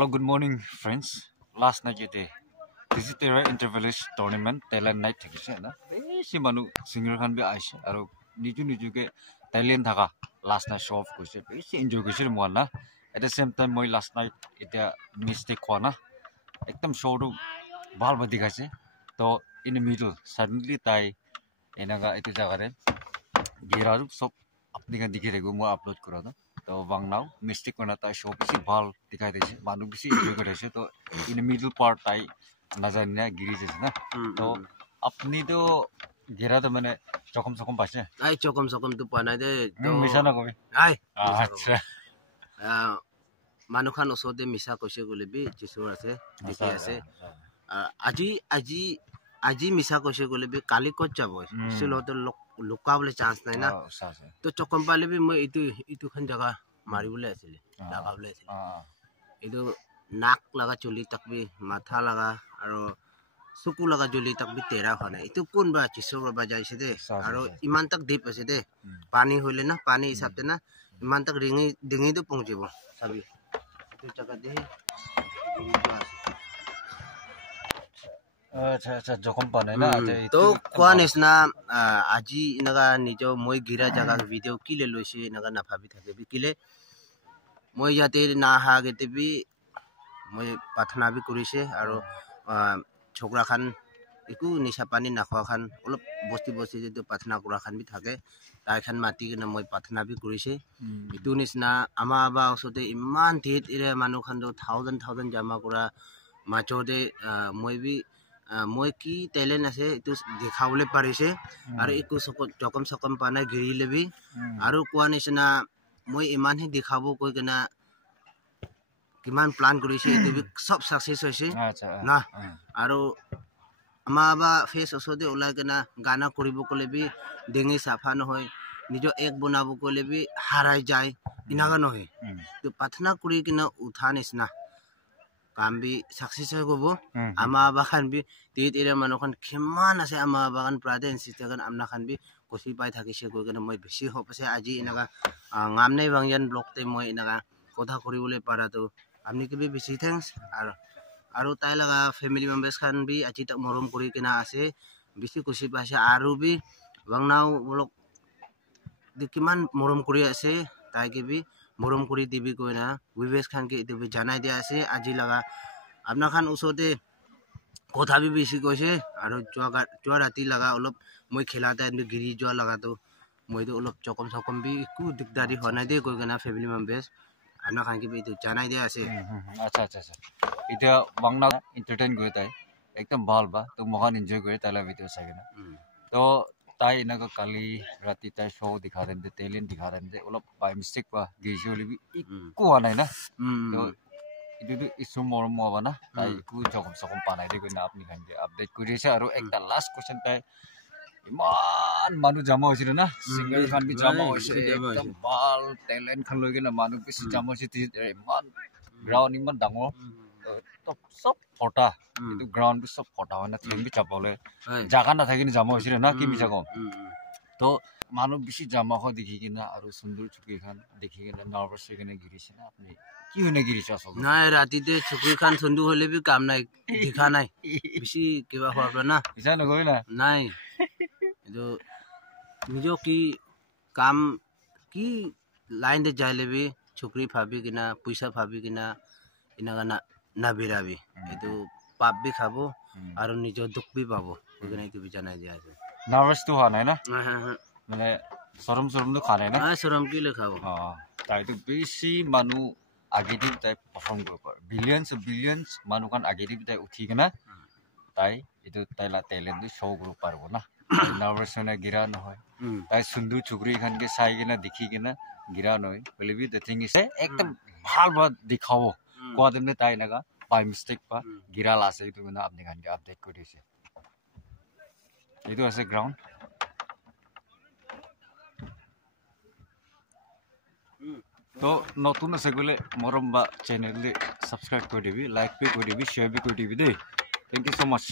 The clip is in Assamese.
Hello, good morning, friends. Last night today, this is the intervallist tournament. Thailand night thakise na. Beshi manu singer khan bi aise. Aro niju ke Thailand thaka last night show off koise. Beshi enjoy koise mo na. At the same time, moi last night ita mistake ko na. Ekdam show ru bal ba dikhaise. To in the middle suddenly tai enaga itu jaga re giraru sob apni kan dikhe rego mo upload kora na. तो वंग नाउ मिस्टेक करना था शो किसी बाल दिखाई दे मानु किसी एंजॉय करे से तो इन मिडिल पार्ट टाई नजर नहीं गिरी जैसे ना तो अपनी तो गिरा तो मैंने चौकम चौकम पासे आई चौकम तो पाना दे तो मिसा ना कोई आई अच्छा मानु खान उसो दे मिसा कोशे गुले भी जिसो ऐसे दिखे ऐसे आजी मिसा कोशे गुले भी काली कोच जाबो सिलो तो लुका बोले चांस नहीं ना तो चौकम पाले भी मैं इतु खन जगह मारी बोले ऐसे लगा बोले ऐसे इधर नाक लगा चुली तक भी माथा लगा और सुकु लगा चुली तक भी तेरा खाना इतु कौन बा चिसो बा जाए से दे और इमान तक दीप ऐसे दे पानी होले ना पानी हिसाब से ना इमान तक डिंगी तो पहुंचे वो सभी तो जगह दे अच्छा जोखम पाने ना तो कौन इसना आजी नगा निजो मोई गिरा जगह वीडियो किले लोसे नगा नफा भी থাকে भी किले मोई जाते ना हागेते भी मोई प्रार्थना भी करिसे और छोकरा खान इकु निशा पानी नाखवा खान অলপ বস্তি যেটো प्रार्थना কৰা খান भी থাকে তাই খান মাটি কিনা মই प्रार्थना भी करिसे ইতু নিছনা আমা বা ওসতে ইমান ধীত ইৰে মানুহ খান 1000 জামা কৰা মাচোদে মই भी মই কি টেলেন্ট আছে ইটো দেখাবলে পাৰিছে আৰু ইকু চকম চকম পানা গিৰিলে বি আৰু কোৱা নিচিনা মই ইমান হি দেখাব কৈ কিনা কিমান প্লান কৰিছে ইটো বি সব সাকসেস হৈছে না আৰু আমাবা ফেস ওসদে ওলাই কিনা গানা কৰিব কলে বি ডিঙি সাফা নহয় নিজ এক বনাব কলে বি হাৰাই যায় ইনাগা নহয় তো প্ৰাৰ্থনা কৰি কিনা উঠা নিচিনা काम भी सक्सेस हो गो आमा बाखान भी तीत एरिया मानोखान खिमान আছে आमा बागान प्रादेन सिस्टेगन आमना खान भी कोसी पाइ থাকিছে গগনে মই বেছি হপছে আজি ইনাগা গামনাই বাংজান ব্লকতে মই ইনাগা কথা করিবলে পারা তো আপনি কি বেশি থ্যাঙ্কস আর তাই লাগা ফ্যামিলি মেম্বার্স খান भी আজি তক মরম করি কিনা আছে বেশি কোসি পাছে আর भी বাংনাও ব্লক কিমান মরম করি আছে তাই কি भी মরম করি দিবি কইনা উইবেস খান কে দিবি জানাই দিয়া আছে আজি লাগা আপনা খান ওসতে কথা भी বেশি কইছে আর জোয়া রাতি লাগা অলপ মই খেলা টাইম গিরি জোয়া লাগা তো মই তো অলপ চকম भी কু দিকদারি হনাই দে কইনা ফ্যামিলি মেম্বার্স আপনা খান কে भी তো জানাই দিয়া আছে আচ্ছা এটা বাংলা এন্টারটেইন করে তাই একদম ভাল বা তো মহান এনজয় করে তাইলা ভিডিও সাগে না তো ताई इनका काली राती ताई शो दिखा रहे थे टेलेंट दिखा रहे थे उलप बाय मिस्टेक बा गिजुअली भी इको आना ना तो itu isu morom mo bana tai ku jokom panai de na apni khan je update kuri se aro ekta last question tai iman manu jama hoisile na singer khan bi jama hoise ekdam bal talent khan loge na manu bisi jama hoise iman ground iman dango to sob phota itu ground bi sob phota hoina thim bi chapole jaga na thakini jama hoisile na ki misago to manu bisi jama ho dekhi kina aro sundur chukri khan dekhi kina nervous hogene girise na apni কি হনে গিরিছে আসল না রাতিতে ছুকরি খান সন্দু হলে বি কাম নাই দেখা নাই বেশি কিবা হওয়া না ইচ্ছা নকৰি না নাই তো নিজ কি কাম কি লাইন দে যাইলে বি ছুকরি ভাবি কিনা পয়সা ভাবি কিনা ইনাগা না বিরাবি এটো পাপ বি খাবো আর নিজ দুখ বি পাবো ওখানে কি জানাই দিয়া আছে নার্ভাস তো হয় না মানে শরম তো খানে না শরম কি লে খাবো তাই তো বেশি মানু আগেদি তাই পারফর্ম কৰিব পাৰে বিলিয়নস মানুহ কান আগেদি তাই উঠি কিনা তাই এটো তাইলা টেলেন্ট শো কৰিব পাৰিব না নাৰ্ভাস না গিৰা নহয় তাই সুন্দৰ চুকৰি খান কে চাই কিনা দেখি কিনা গিৰা নহয় বলে বি দ্য থিং ইজ একদম ভাল ভাল দেখাব কোৱা দেনে তাই নাগা বাই মিস্টেক বা গিৰা লাছে এটো না আপনি খান কে আপডেট কৰি দিছে এটো আছে গ্ৰাউন্ড तो नतुन আছে গলে মরম বা চ্যানেলে সাবস্ক্রাইব করে দিবি লাইক করে দিবি শেয়ার করে দিবি দে থ্যাংক ইউ সো মাচ